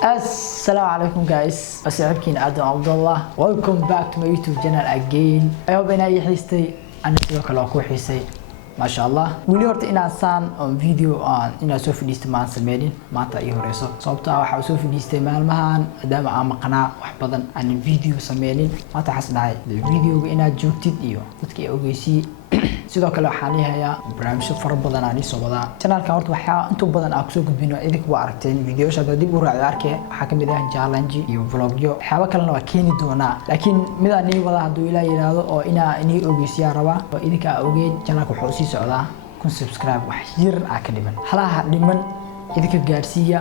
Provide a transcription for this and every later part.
Assalamu alaikum guys. Asxaabkiin Adam Abdullah. Welcome back to my YouTube channel again. I hope inay xiistay aan sidoo kale ku xiisay. Ma sha Allah. Wili horta inaan saan on video aan ina soo fadhiistay maan sameeyay maanta iyo horeyso. Sababta waxa soo fadhiistay maalmahan maadaama aan maqnaa wax badan aan video sameeyay. Maanta xasnaay video inaad joogtid iyo dadkii ogeysi sidoo kale waxaan leeyahay barnaamijyo fara badan aan soo wadaa channelka horta waxa inta badan aan kusoo gudbino idinku waa aragteen videoshada dib u raacay arkay waxa kamid ah challenge iyo vlogyo waxyaabo kale waa keeni doonaa laakiin mid aan wada haduu ilaa yiraahdo oo inay ogeysiyaa raba oo idinka ogeyn channelka wuxuu sii socdaa kun subscribe wax yar ka dhiman halaha dhiman idinka gaarsiiya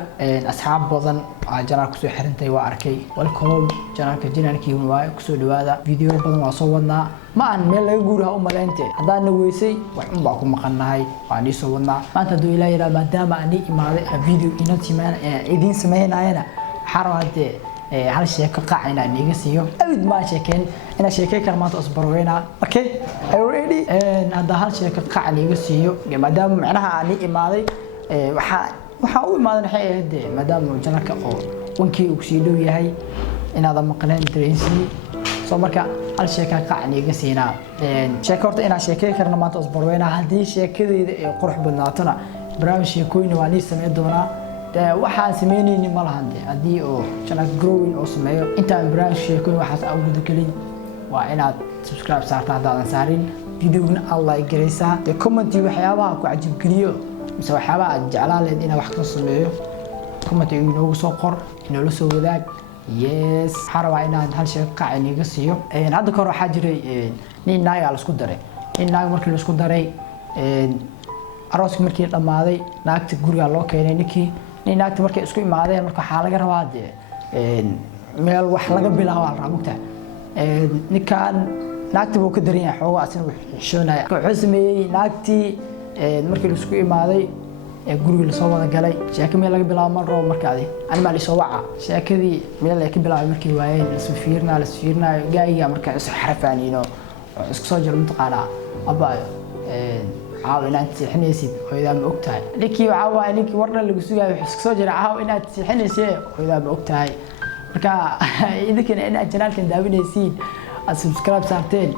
asxaab badan oo channelka soo xirintay waa arkay welcome channelkii waa kusoo dhawaada video badan waa soo wadnaa ma aan meel laga guuraha u maleentay hadaan weysay wax un baa ku maqanahay waan soo wadnaa maanta doo ilaa yiraahdo maadaama aan imaaday video idin sameeynaayna xaraade hal sheeko qaacina niga siiyo awid ma sheekeen ina sheekay kar maanta usbarweena okay are you ready hada hal sheeko qaac niga siiyo maadaama macnaha aan imaaday waxa uu imaaday waxay ahayd maadaama channelka oo wankii uu sii dhow yahay inaad maqleen dareensi soo marka hal sheeko qaac niga siinaa sheeko horta ina sheekay karna maanta usbarweena hadii sheekadeeda ay qurux badnaatona barnaamij sheekooyin waa ni sameey doonaa waxaan sameeynayni ma lahan hadii oo channel growing oo sameeyo intaan barnaamij sheekooyin waxaas aad ugu galin waa inaad subscribe saartaa hadaan saarin videoguna Allah gareysa comment waxyaabaha ku cajib geliyo mise waxyaabaha aad jeclaan leed inaad wax ka sameeyo comment inoogu soo qor inoo la soo wadaag yes xarwa inaad hal sheeko qaac iniga siiyo hadda kor waxa jiray nin naaga la isku daray in naaga markii la isku daray arooska markii dhamaaday naagta guriga loo keenay ninkii naagta markay isku imaadeen marka waxa laga rabaa meel wax laga bilaabo la rabta ninkan naagta buu ka darin yahay xoogaa asin xishoonay wuxuu sameeyay naagtii markii la isku imaaday guriga la soo wada galay sheeko meel laga bilaabo mar roob markaadi aan ma soo waca sheekadii meel ay ka bilaabay markii waayeen isku fiirnaa gaayga marka isku xarfaaniino isku soo jiro mutaqaana abaayo caaw inaad sixinaysid hooyada ma ogtahay ninkii waxa waa ninkii warna lagu sugayo isku soo jira caaw inaad sixinaysid hooyada ma ogtahay marka idinkana inaad channelkan daawinaysid aad subscribe saarteen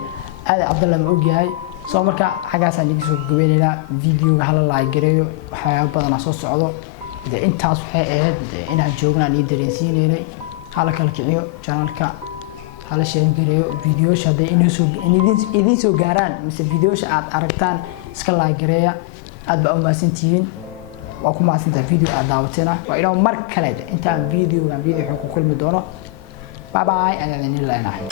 aad Abdullah ma ogyahay soo marka xagaas aan idin soo gabeynaa videoga hala like gareeyo waxyaabo badan soo socdo intaas waxay ahayd inaan joognaan ii dareensiinay hala kala kiciyo channelka hala share gareeyo videosh haday idin soo gaaraan mise videosh aad aragtaan iska like gareeya aad ba u maasantihiin waa ku maasantaa video aad daawateena waa inoo mar kale intaan video ku kulmi doono bye bye ayaan idin leenahay